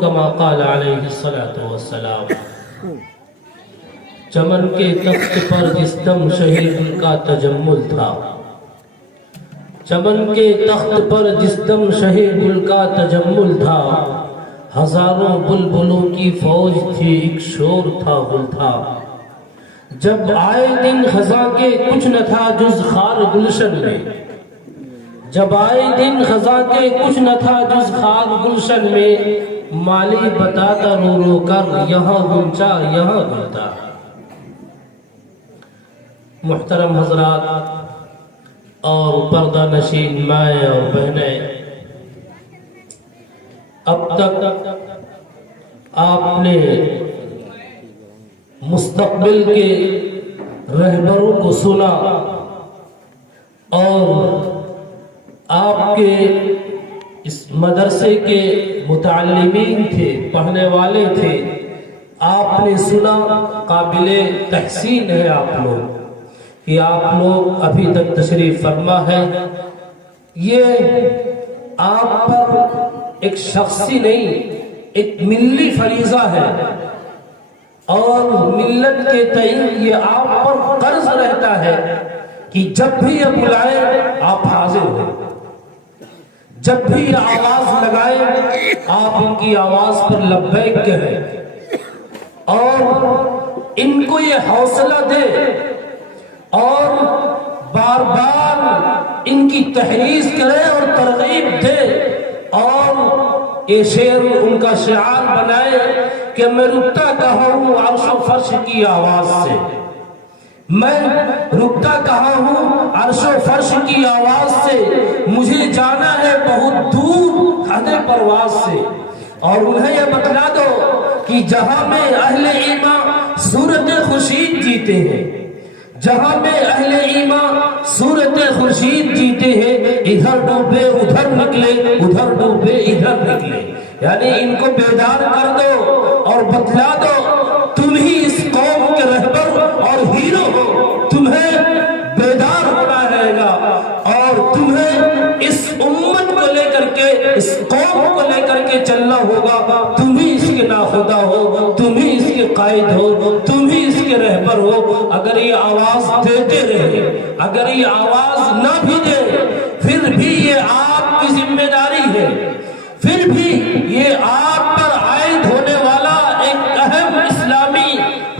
کما قال علیہ الصلاۃ والسلام۔ چمن کے تخت پر جس دم شہید ان کا تجمل تھا، چمن کے تخت پر جس دم شہید ان کا تجمل تھا، ہزاروں بلبلوں کی فوج تھی، ایک شور تھا، گل تھا۔ جب آئے دن خزاں کے کچھ نہ تھا جز خار گلشن میں، جب آئے دن خزاں کے کچھ نہ تھا جز خار گلشن میں، مالی بتاتا رو رو کر یہاں غنچہ یہاں گلتا۔ محترم حضرات اور پردہ نشین مائیں اور بہنیں، اب تک آپ نے مستقبل کے رہبروں کو سنا اور آپ کے اس مدرسے کے متعلمین تھے، پڑھنے والے تھے، آپ نے سنا۔ قابل تحسین ہے آپ لوگ کہ آپ لوگ ابھی تک تشریف فرما ہے۔ یہ آپ پر ایک شخصی نہیں، ایک ملی فریضہ ہے، اور ملت کے تئیں یہ آپ پر قرض رہتا ہے کہ جب بھی یہ بلائے آپ حاضر ہو، جب بھی یہ آواز لگائے آپ ان کی آواز پر لبیک کہیں، اور ان کو یہ حوصلہ دے اور بار بار ان کی تحریض کرے اور ترغیب دے، اور یہ شعر ان کا شعار بنائے کہ میں رکتا کہاں ہوں عرش و فرش کی آواز سے، میں رکتا کہاں ہوں عرش و فرش کی آواز سے، مجھے جانا ہے بہت دور حد پرواز سے۔ اور انہیں یہ بتلا دو کہ جہاں میں اہل ایمان صورت خورشید جیتے ہیں، جہاں میں اہل ایمان صورت خورشید جیتے ہیں، ادھر ڈوبے ادھر نکلے، ادھر ڈوبے ادھر نکلے۔ یعنی ان کو بیدار کر دو اور بتلا دو تم ہی اس قوم کے رہبر اور ہیرو ہو، تمہیں بیدار ہونا رہے گا، اور تمہیں اس امت کو لے کر کے، اس قوم کو لے کر کے چلنا ہوگا۔ تم ہی اس کے ناخدا ہو، تم ہی اس کے قائد ہو، تم ہی اس کے رہبر ہو۔ اگر یہ آواز دیتے رہے، اگر یہ آواز نہ بھی دے، پھر بھی یہ آپ کی ذمہ داری ہے، پھر بھی یہ آپ پر عائد ہونے والا ایک اہم اسلامی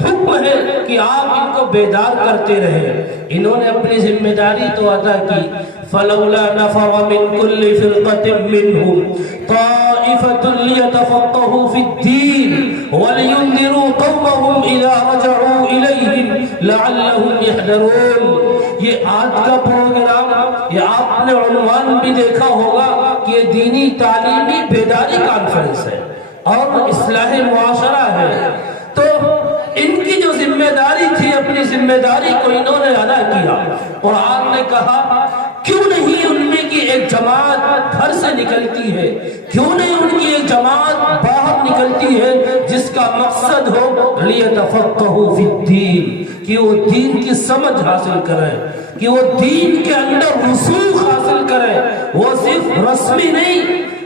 حکم ہے کہ آپ ان کو بیدار کرتے رہے۔ انہوں نے اپنی ذمہ داری تو ادا کی۔ فلولا نفر من كل فرقة منهم طائفة ليتفقهوا في الدين ولينذروا قومهم إذا رجعوا إليهم لعلهم يحذرون۔ یہ آج کا پروگرام، یہ آپ نے عنوان بھی دیکھا ہوگا کہ یہ دینی تعلیمی بیداری کانفرنس ہے اور اصلاح معاشرہ ہے۔ تو ان کی جو ذمہ داری تھی، اپنی ذمہ داری کو انہوں نے ادا کیا۔ قرآن نے کہا کیوں نہیں ان میں کی ایک جماعت گھر سے نکلتی ہے، کیوں نہیں ان کی ایک جماعت باہر نکلتی ہے جس کا مقصد ہو لِيَتَفَقَّهُوا فِي الدِّينِ، کہ وہ دین کی سمجھ حاصل کریں، کہ وہ دین کے اندر رسوخ حاصل کریں۔ وہ صرف رسمی نہیں،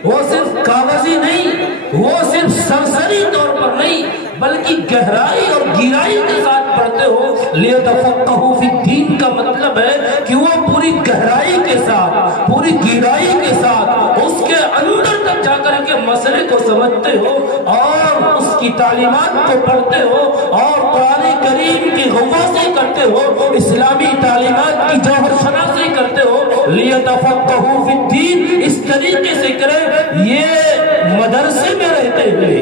وہ صرف کاغذی نہیں، وہ صرف سرسری طور پر نہیں، بلکہ گہرائی اور گہرائی کے ساتھ پڑھتے ہو۔ لِيَتَفَقَّهُوا فِي الدِّينِ کا مطلب ہے کہ وہ پوری گہرائی کے ساتھ، پوری گہرائی کے ساتھ اس کے اندر تک جا کر کے مسئلے کو سمجھتے ہو اور اس کی تعلیمات کو پڑھتے ہو اور قرآن کریم کی غوثی کرتے ہو، اسلامی تعلیمات کی جوہر شناسی کرتے ہو۔ لِيَتَفَقَّهُوا فِي الدِّينِ اس طریقے سے کرے، یہ مدرسے میں رہتے ہوئے،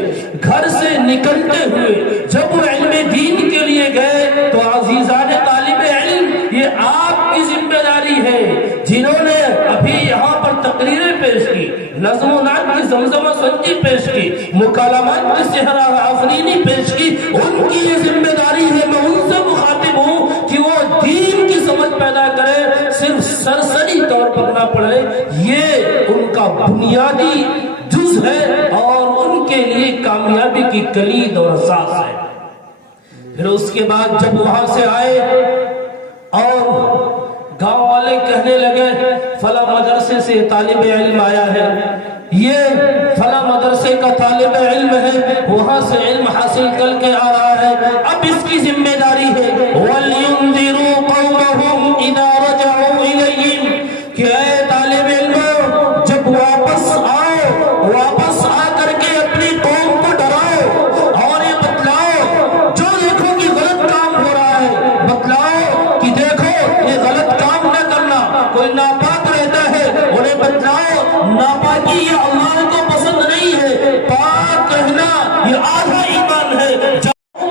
گھر سے نکلتے ہوئے جب وہ علم دین کے لیے گئے تو عزیزان طالب علم، یہ آپ کی ذمہ داری ہے۔ جنہوں نے ابھی یہاں پر تقریریں پیش کی، نظم و نعت کی زمزمہ سنجی پیش کی، مکالمات کی صحرا آفرینی پیش کی، ان کی یہ ذمہ داری ہے، میں ان سے مخاطب ہوں کہ وہ دین کی سمجھ پیدا کرے، صرف سرسری طور پر نہ پڑھے۔ یہ ان کا بنیادی جز ہے اور ان کے لیے کامیابی کی کلید اور اساس ہے۔ پھر اس کے بعد جب وہاں سے آئے اور گاؤں والے کہنے لگے فلاں مدرسے سے طالب علم آیا ہے، یہ فلاں مدرسے کا طالب علم ہے، وہاں سے علم حاصل کر کے آ رہا ہے، اب اس کی ذمہ داری ہے وَلْيُنذِرُوا قَوْمَهُمْ إِذَا رَجَعُوا إِلَيْهِمْ کہ اے طالب علم جب واپس آؤ، واپس آ کر کے اپنی قوم کو ڈراؤ اور یہ بتلاؤ، جو دیکھو کہ غلط کام ہو رہا ہے بتلاؤ کہ دیکھو یہ غلط کام نہ کرنا، کوئی ناپاک رہتا ہے انہیں بتلاؤ ناپاکی یہ اللہ کو پسند نہیں ہے، پاک رہنا یہ آدھا ایمان ہے،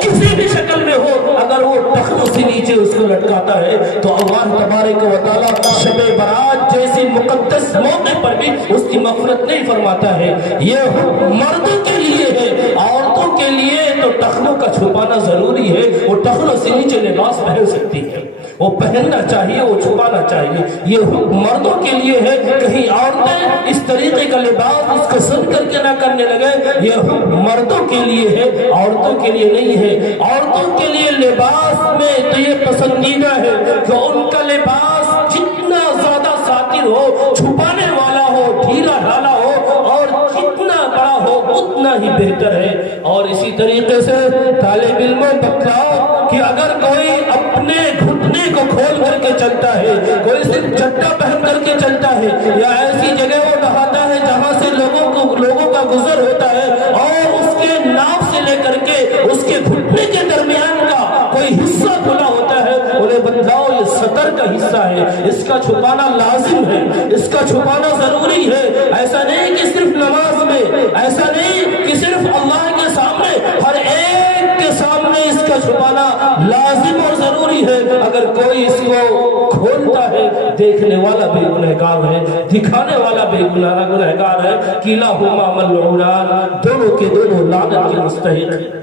کسی بھی شکل میں ہو اگر وہ ٹخنوں سے نیچے اس کو لٹکاتا ہے تو اللہ تبارک و تعالیٰ شب برات جیسی مقدس موقع پر بھی اس کی مغفرت نہیں فرماتا ہے۔ یہ مردوں کے لیے ہے، عورتوں کے لیے تو ٹخنوں کا چھپانا ضروری ہے، وہ ٹخنوں سے نیچے لباس پہن سکتی ہے، وہ پہننا چاہیے، وہ چھپانا چاہیے، یہ مردوں کے لیے ہے، کہیں عورتیں اس طریقے کا لباس اس کو سن کر کے نہ کرنے لگے، یہ مردوں کے لیے ہے، عورتوں کے لیے نہیں ہے۔ عورتوں کے لیے لباس میں تو یہ پسندیدہ ہے کہ ان کا لباس جتنا زیادہ ساتر ہو، چھپانے والا ہو، ڈھیلا ڈھالا ہو اور جتنا بڑا ہو اتنا ہی بہتر ہے۔ اور اسی طریقے سے طالب علموں بتلاؤ کہ اگر کوئی اپنے گھٹنے کو کھول کر کے چلتا ہے، کوئی صرف چٹا پہن کر کے چلتا ہے یا ایسی جگہ وہ نہاتا ہے جہاں سے لوگوں کا گزر ہوتا ہے اور اس کے ناف سے لے کر کے اس کے گھٹنے کے درمیان کا کوئی حصہ کھلا ہوتا ہے، انہیں بتلاؤ یہ سطر کا حصہ ہے، اس کا چھپانا لازم ہے، اس کا چھپانا ضروری ہے۔ ایسا نہیں کہ صرف نماز میں، ایسا نہیں کہ صرف اللہ کے سامنے، ہر ایک کے سامنے اس کا چھپانا لازم اور ضروری ہے۔ اگر کوئی اس کو کھولتا ہے دیکھنے والا بھی گنہگار ہے، دکھانے والا بھی گنہگار ہے، کلاہما ملعونان، دونوں کے دونوں لعنت کے مستحق ہیں۔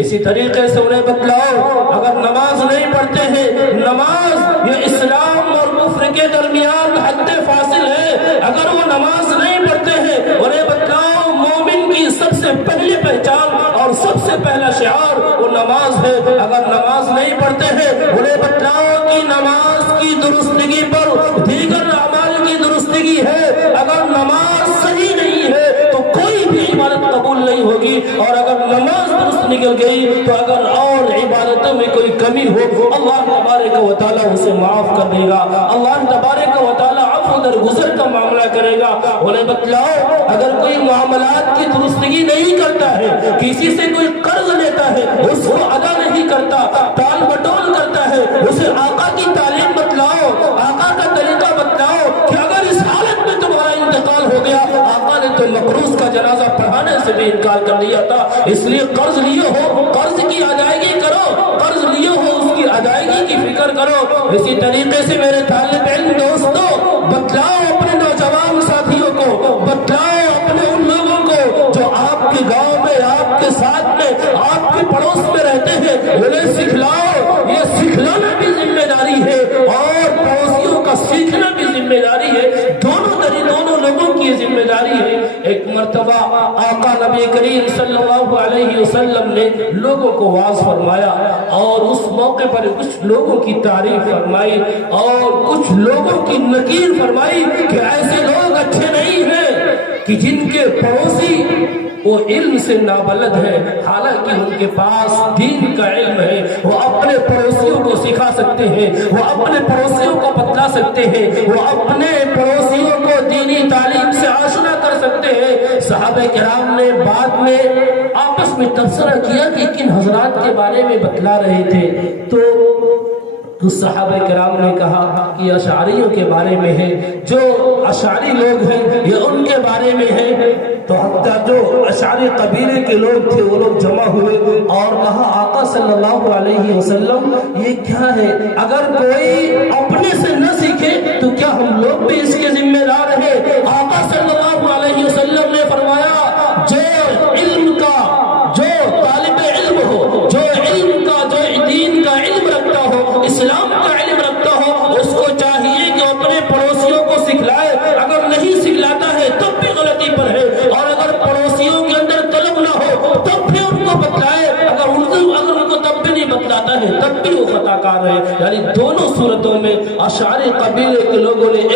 اسی طریقے سے انہیں بتلاؤ اگر نماز نہیں پڑھتے ہیں، نماز یہ اسلام اور کفر کے درمیان حد فاصل ہے، اگر وہ نماز نہیں پڑھتے ہیں انہیں بتلاؤ مومن کی سب سے پہلی پہچان اور سب سے پہلا شعار وہ نماز ہے۔ اگر نماز نہیں پڑھتے ہیں انہیں بتلاؤ کہ نماز کی درستگی پر دیگر اعمال کی درستگی ہے، اگر نماز صحیح نہیں ہے تو کوئی بھی عبادت قبول نہیں ہوگی، اور اگر نماز درست نکل گئی تو اگر اور عبادتوں میں کوئی کمی ہو اللہ تبارک و تعالیٰ اسے معاف کر دے گا، اللہ تبارک و تعالیٰ عفو درگزر کا معاملہ کرے گا۔ انہیں بتلاؤ اگر کوئی معاملات کی درستگی نہیں کرتا ہے، کسی سے کوئی قرض لیتا ہے اس کو ادا نہیں کرتا، ٹال مٹول کرتا ہے، اسے آقا کی تعلیم بتلاؤ، آقا کا طریقہ بتلاؤ کہ اگر اس حالت میں تمہارا انتقال ہو گیا، آقا نے تو مقروض کا جنازہ پڑھانے سے بھی انکار کر دیا تھا، اس لیے قرض لیے ہو قرض کی ادائیگی کرو، قرض لیے ہو اس کی ادائیگی کی فکر کرو۔ اسی طریقے سے میرے طالب علم دوستو بتلاؤ اپنے نوجوان ساتھیوں کو، بتلاؤ اپنے ان لوگوں کو جو آپ کے گاؤں میں، آپ کے ساتھ میں، آپ کے پڑوس میں رہتے ہیں، انہیں سکھلاؤ، یہ سکھلانا بھی ذمہ داری ہے اور پڑوسیوں کا سیکھنا بھی ذمہ داری ہے، دونوں لوگوں کی ذمہ داری ہے۔ ایک مرتبہ آقا نبی کریم صلی اللہ علیہ وسلم نے لوگوں کو واعظ فرمایا اور اس موقع پر کچھ لوگوں کی تعریف فرمائی اور کچھ لوگوں کی نکیر فرمائی کہ ایسے لوگ اچھے نہیں ہیں کہ جن کے پڑوسی وہ علم سے نابلد ہے، حالانکہ ان کے پاس دین کا علم ہے، وہ اپنے پڑوسیوں کو سکھا سکتے ہیں، وہ اپنے پڑوسیوں کو بتلا سکتے ہیں، وہ اپنے پڑوسیوں کو دینی تعلیم سے آشنا کر سکتے ہیں۔ صحابہ کرام نے بعد میں آپس میں تبصرہ کیا کہ کن حضرات کے بارے میں بتلا رہے تھے، تو صحابہ کرام نے کہا کہ اشعریوں کے بارے میں ہے، جو اشعری لوگ ہیں یہ ان کے بارے میں ہے۔ تو حتیٰ جو اشعری قبیلے کے لوگ تھے وہ لوگ جمع ہوئے اور کہا آقا صلی اللہ علیہ وسلم یہ کیا ہے، اگر کوئی اپنے سے نہ سیکھے تو کیا ہم لوگ بھی اس کے ذمہ دار ہیں؟ آقا صلی اللہ علیہ وسلم نے فرمایا جو علم کا، جو طالب علم ہو، جو علم کا، جو دین کا علم رکھتا ہو، اسلام کا علم رکھتا ہو، اس کو چاہیے کہ اپنے پڑوسیوں کو سکھلائے، اگر نہیں سکھلاتا ہے تب بھی غلطی پر ہے، اور اگر پڑوسیوں کے اندر طلب نہ ہو تب بھی ان کو بتلائے، اگر ان کو تب بھی نہیں بتلاتا ہے تب بھی وہ خطا کار ہے۔ یعنی دونوں صورتوں میں اشعری قبیلے کے لوگوں نے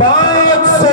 500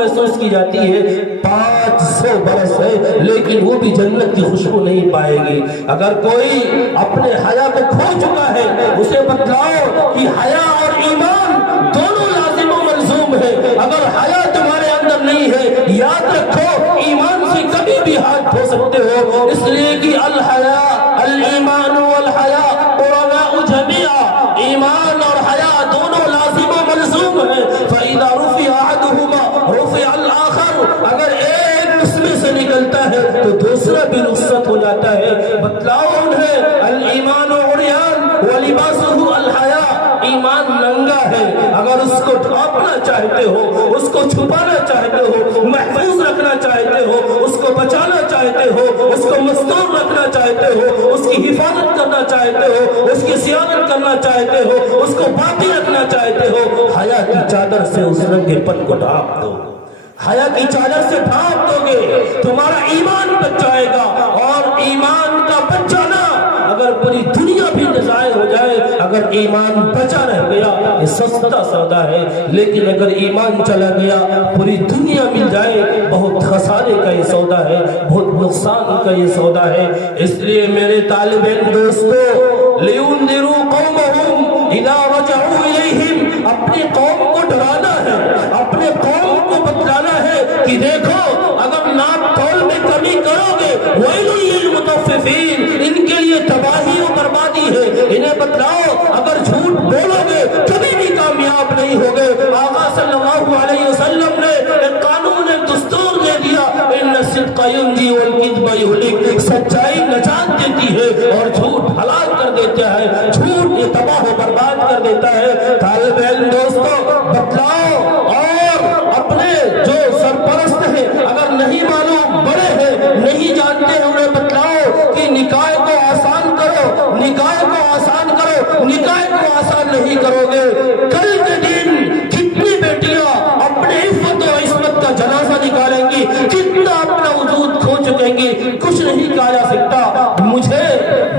محسوس کی جاتی ہے 500 برس ہے، لیکن وہ بھی جنت کی خوشبو نہیں پائے گی۔ اگر کوئی اپنے حیا کو کھو چکا ہے اسے بتلاؤ کہ حیا اور ایمان دونوں لازم و ملزوم ہے۔ اگر حیا تمہارے اندر نہیں ہے، یاد رکھو ایمان سے کبھی بھی ہاتھ دھو سکتے ہو، اس لیے کہ الحیا الایمان والحیا قرناء جمیعا، ایمان اور حیا دونوں لازم و ملزوم ہیں۔ فاذا رفع احدهما رفع الاخر، اگر ایک اس میں سے نکلتا ہے تو دوسرا بھی رخصت ہو جاتا ہے۔ بتلاؤ انہیں الایمان عریان ولباسه الحیا، ایمان ننگا ہے، اگر اس کو ڈھانپنا چاہتے ہو، اس کو چھپانا چاہتے ہو، محفوظ رکھنا چاہتے ہو، اس کو بچانا چاہتے ہو، اس کو مستور رکھنا چاہتے ہو، اس کی حفاظت کرنا چاہتے ہو، اس کی صیانت کرنا چاہتے ہو، اس کو باقی رکھنا چاہتے ہو، حیا کی چادر سے اس رنگے پن کو ڈھانپ دو۔ حیا کی چادر سے ڈھانپ دو گے تمہارا ایمان بچ جائے گا، اور ایمان کا بچ جانا اگر پوری دنیا بھی ضائع ہو جائے، اگر ایمان بچا رہ گیا یہ سستا سودا ہے، لیکن اگر ایمان چلا گیا پوری دنیا مل جائے بہت خسارے کا یہ سودا ہے، بہت نقصان کا یہ سودا ہے۔ اس لیے میرے طالب علم دوستو، لِيُنذِرُوا قَوْمَهُمْ إِذَا رَجَعُوا إِلَيْهِمْ، اپنی قوم کو ڈرانا ہے، اپنے قوم کو بتلانا ہے کہ دیکھو اگر ناپ تول میں کمی کرو گے وَيْلٌ لِّلْمُطَفِّفِينَ، ان کے لیے تباہی و بربادی ہے۔ انہیں بتلاؤ اگر جھوٹ بولو گے کبھی بھی کامیاب نہیں ہوگے۔ آقا صلی اللہ علیہ وسلم نے ایک قانون، ایک دستور دے دیا، ان الصدق ينجي والكذب يهلك، سچائی نجات دیتی ہے اور جھوٹ ہلاک کر دیتا ہے، جھوٹ یہ تباہ و برباد کر دیتا ہے۔ طالب علم دوستو بتلاؤ، اور اپنے جو سرپرست ہیں اگر نہیں معلوم، بڑے ہیں نہیں جانتے ہیں، انہیں بتلاؤ کہ نکاح کو آسان کرو، نکاح کو آسان کرو، نکاح کو آسان نہیں کرو گے کل کے دن کتنی بیٹیاں اپنے عفت و عصمت کا جنازہ نکالیں گی، کتنا اپنا وجود کھو چکیں گی، کچھ نہیں کہا جا سکتا۔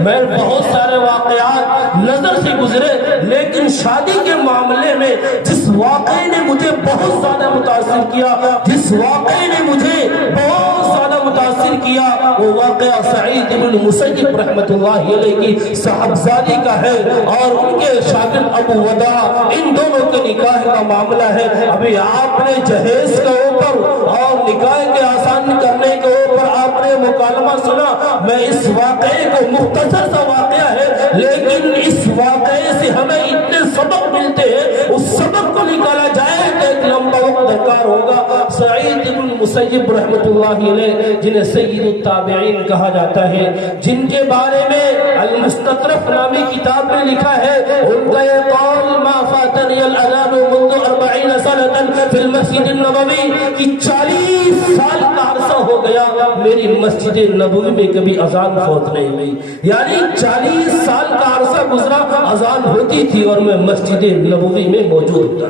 میں بہت سارے واقعات نظر سے گزرے، لیکن شادی کے معاملے میں جس واقعے نے مجھے بہت زیادہ متاثر کیا، جس واقعے نے مجھے بہت زیادہ متاثر کیا، وہ واقعہ سعید بن مسیب رحمت اللہ علیہ کی صاحبزادی کا ہے اور ان کے شاگرد ابو وداع، ان دونوں کے نکاح کا معاملہ ہے۔ ابھی آپ نے جہیز کے اوپر اور نکاح کے آسان کرنے کے اوپر آپ نے مکالمہ سنا، میں اس واقعے کو، مختصر سا واقعہ ہے لیکن اس واقعے سے ہمیں اتنے سبق ملتے ہیں، اس سبق کو نکالا جائے تو ایک لمبا وقت درکار ہوگا۔ سعید بن مسیب رحمت اللہ علیہ جنہیں سید التابعین کہا جاتا ہے، جن کے بارے میں المستطرف نامی کتاب میں لکھا ہے، ان کا یہ قول ما فاتنی الاذان منذ 40 سنة فی المسجد النبوی، کہ 40 سال کا عرصہ ہو گیا میری مسجد نبوی میں کبھی اذان فوت نہیں ہوئی، یعنی 40 سال کا عرصہ گزرا اذان ہوتی تھی اور میں مسجد نبوی میں موجود تھا،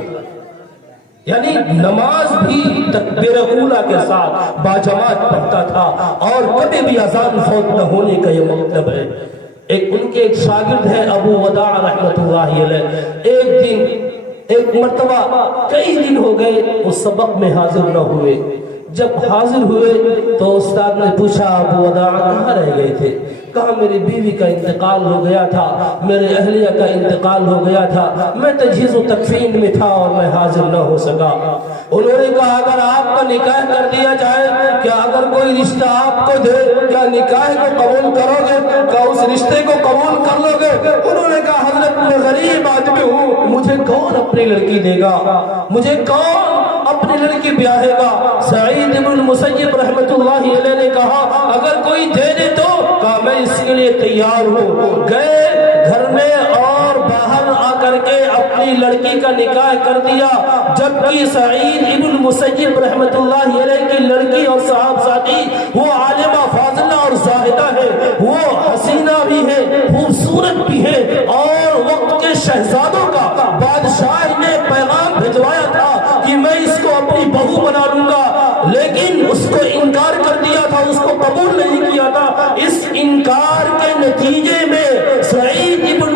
یعنی نماز بھی تکبیر اولیٰ کے ساتھ باجماعت پڑھتا تھا اور کبھی بھی اذان فوت نہ ہونے کا یہ مطلب ہے۔ ان کے ایک شاگرد ہے ابو وداع رحمت اللہ علیہ، ایک مرتبہ کئی دن ہو گئے وہ سبق میں حاضر نہ ہوئے، جب حاضر ہوئے تو استاد نے پوچھا ابو وداع کہاں رہ گئے تھے؟ کہا میری بیوی کا انتقال ہو گیا تھا، میرے اہلیہ کا انتقال ہو گیا تھا، میں تجہیز و تکفین میں تھا اور میں حاضر نہ ہو سکا۔ انہوں نے کہا اگر آپ کا نکاح کر دیا جائے، کیا اگر کوئی رشتہ آپ کو دے کیا نکاح کو قبول کرو گے؟ کیا اس رشتے کو قبول کر لو گے؟ انہوں نے کہا حضرت میں غریب آدمی ہوں، مجھے کون اپنی لڑکی دے گا، مجھے کون اپنی لڑکی بیاہے گا؟ سعید بن مسیب رحمت اللہ علیہ نے کہا اگر کوئی دے دے تو، کہا میں اس کے لیے تیار ہوں۔ گئے گھر میں اور باہر آ کر کے اپنی لڑکی کا نکاح کر دیا، جبکہ سعید ابن مسیب رحمت اللہ علیہ کی لڑکی اور صاحبزادی وہ عالمہ فاضلہ اور زاہدہ ہے، وہ حسینہ بھی ہے، خوبصورت بھی ہے، اور وقت کے شہزادوں کا بادشاہ نے پیغام بھجوایا تھا کہ میں اس کو اپنی بہو بنا لوں گا، لیکن اس کو انکار کر دیا تھا، اس کو قبول نہیں کیا تھا۔ اس انکار کے نتیجے میں سعید ابن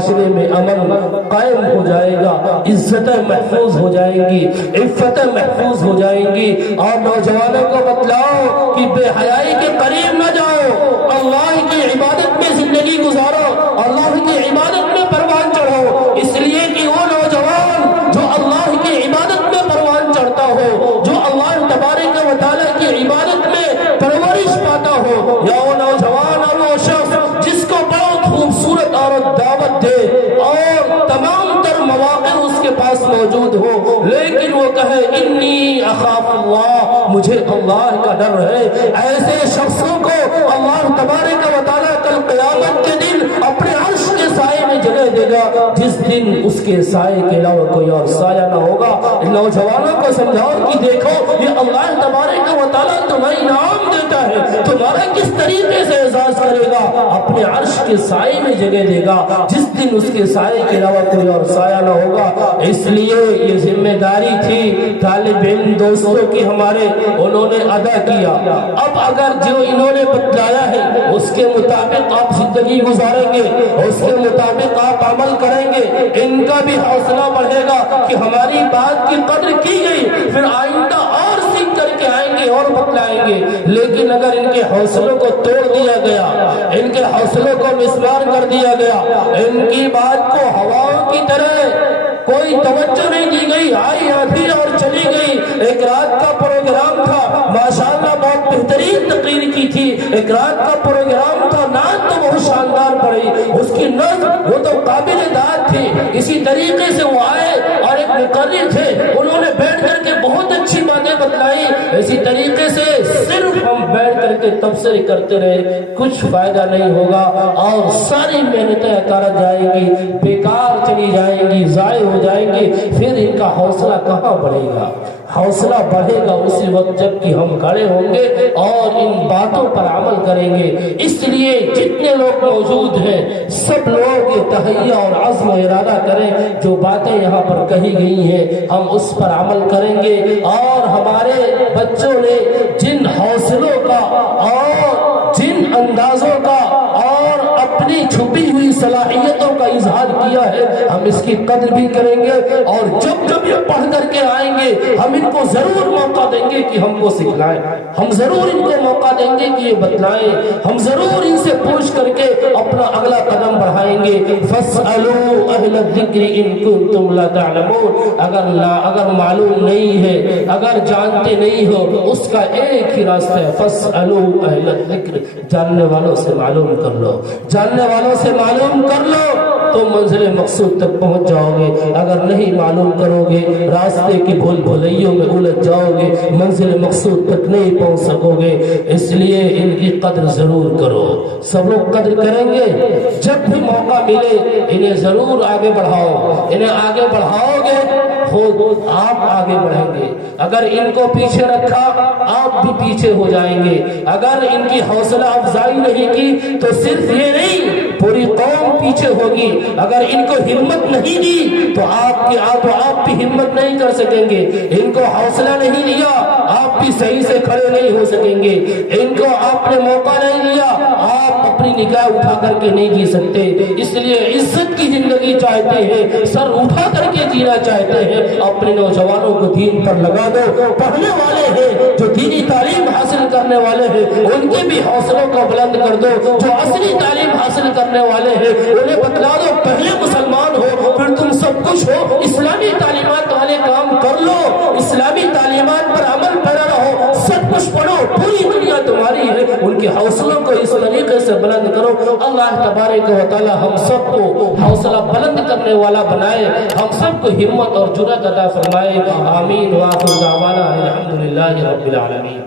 معاشرے میں امن قائم ہو جائے گا، عزتیں محفوظ ہو جائیں گی، عفتیں محفوظ ہو جائیں گی۔ اور نوجوانوں کو بتلاؤ کہ بے حیائی کے قریب نہ جاؤ، اللہ کی عبادت میں زندگی گزارو، اللہ کی عبادت میں پروان چڑھو، اس لیے کہ وہ نوجوان جو اللہ کی عبادت میں پروان چڑھتا ہو، جو اللہ تبارک و تعالیٰ کی عبادت میں پرورش پاتا ہو، یا وہ نوجوان اور وہ شخص جس کو بہت خوبصورت عورت دعوت دے اور تمام تر مواقع اس کے پاس موجود ہو، لیکن وہ کہے انی اخاف اللہ، مجھے اللہ کا ڈر ہے، ایسے شخصوں کو اللہ تبارک و تعالیٰ کل قیامت کے دن اپنے عرش کے سائے میں جگہ دے گا، جس دن اس کے سائے کے علاوہ کوئی اور سایہ نہ ہوگا۔ نوجوانوں کو سمجھاؤ کہ دیکھو یہ اللہ تبارک و تعالیٰ تمہیں انعام دیتا ہے، تمہارا کس طریقے سے اعزاز کرے گا، اپنے عرش کے سائے میں جگہ دے گا، جس دن اس کے سائے کے علاوہ کوئی اور سایہ نہ ہوگا۔ اس لیے یہ ذمہ داری تھی طالب علم دوستوں کی ہمارے، انہوں نے ادا کیا۔ اب اگر جو انہوں نے بتلایا ہے اس کے مطابق آپ زندگی گزاریں گے، اس کے مطابق آپ عمل کریں گے، ان کا بھی حوصلہ بڑھے گا کہ ہماری بات کی قدر کی گئی، پھر آئندہ اور سیکھ کر کے آئیں گے اور بتلائیں گے۔ لیکن اگر ان کے حوصلوں کو توڑ دیا گیا، ان کے حوصلوں کو مسمار کر دیا گیا، ان کی بات کو ہواؤں کی طرح کوئی توجہ نہیں دی گئی، آئی آدھی اور چلی گئی۔ ایک رات کا پروگرام تھا، ماشاءاللہ بہت بہترین تقریر کی تھی، ایک رات کا پروگرام تھا، نعت تو بہت شاندار پڑی، اس کی نظم وہ تو قابل داد تھی۔ اسی طریقے سے وہ آئے اور ایک مقرر تھے، انہوں نے بیٹھ کر کے بہت اچھی باتیں بتلائی۔ اسی طریقے سے صرف ہم بیٹھ کر کے تبصرے کرتے رہے، کچھ فائدہ نہیں ہوگا اور ساری محنتیں اتار جائیں گی، بیکار چلی جائیں گی، ضائع ہو جائیں گی۔ پھر ان کا حوصلہ کہاں بڑھے گا؟ حوصلہ بڑھے گا اسی وقت جب کہ ہم کھڑے ہوں گے اور ان باتوں پر عمل کریں گے۔ اس لیے جتنے لوگ موجود ہیں سب لوگ یہ تہیہ اور عزم و ارادہ کریں، جو باتیں یہاں پر کہی گئی ہیں ہم اس پر عمل کریں گے۔ اور ہمارے بچوں نے جن حوصلوں کا اور جن اندازوں کا اور اپنی چھپی ہوئی صلاحیتوں کا اظہار کیا ہے، ہم اس کی قدر بھی کریں گے، اور جب جب یہ پڑھ کر کے آئیں گے ہم ان کو ضرور موقع دیں گے کہ ہم کو سکھلائیں، ہم ضرور ان کو موقع دیں گے کہ یہ بتلائیں، ہم ضرور ان سے پوچھ کر کے اپنا اگلا قدم بڑھائیں گے۔ فَاسْأَلُوا أَهْلَ الذِّكْرِ إِن كُنتُمْ لَا تَعْلَمُونَ، اگر معلوم نہیں ہے، اگر جانتے نہیں ہو، اس کا ایک ہی راستہ ہے، فَاسْأَلُوا أَهْلَ الذِّكْرِ، جاننے والوں سے معلوم کر لو، جاننے والوں سے معلوم کر لو تو منزل مقصود تک پہنچ جاؤ گے۔ اگر نہیں معلوم کرو گے راستے کی بھول بھلیوں میں الجھ جاؤ گے، منزل مقصود تک نہیں پہنچ سکو گے۔ اس لیے ان کی قدر ضرور کرو، سب لوگ قدر کریں گے، جب بھی موقع ملے انہیں ضرور آگے بڑھاؤ، انہیں آگے بڑھاؤ گے خود آپ آگے بڑھیں گے۔ اگر ان کو پیچھے رکھا آپ بھی پیچھے ہو جائیں گے۔ اگر ان کی حوصلہ افزائی نہیں کی تو صرف یہ نہیں پوری قوم پیچھے ہوگی۔ اگر ان کو ہمت نہیں دی تو آپ بھی ہمت نہیں کر سکیں گے۔ ان کو حوصلہ نہیں دیا آپ بھی صحیح سے کھڑے نہیں ہو سکیں گے۔ ان کو آپ نے موقع نہیں دیا آپ اپنی نگاہ اٹھا کر کے نہیں جی سکتے۔ اس لیے عزت کی زندگی چاہتے ہیں، سر اٹھا کر کے جینا چاہتے ہیں، اپنے نوجوانوں کو دین پر لگا دو۔ پڑھنے والے ہیں جو دینی تعلیم حاصل کرنے والے ہیں ان کے بھی حوصلوں کو بلند کر دو، جو اصلی تعلیم حاصل کرنے والے ہیں انہیں بتلا دو پہلے مسلمان ہو پھر تم سب کچھ ہو۔ اسلامی تعلیمات والے کام کر لو، اسلامی تعلیمات پر عمل پیرا رہو، سب کچھ پڑھو، پوری دنیا تمہاری ہے۔ ان کے حوصلوں کو اس طریقے سے بلند کرو۔ اللہ تبارک و تعالی ہم سب کو حوصلہ بلند کرنے والا بنائے، ہم سب کو ہمت اور جرأت عطا فرمائے۔ آمین۔ وآخر دعوانا الحمدللہ رب العالمین۔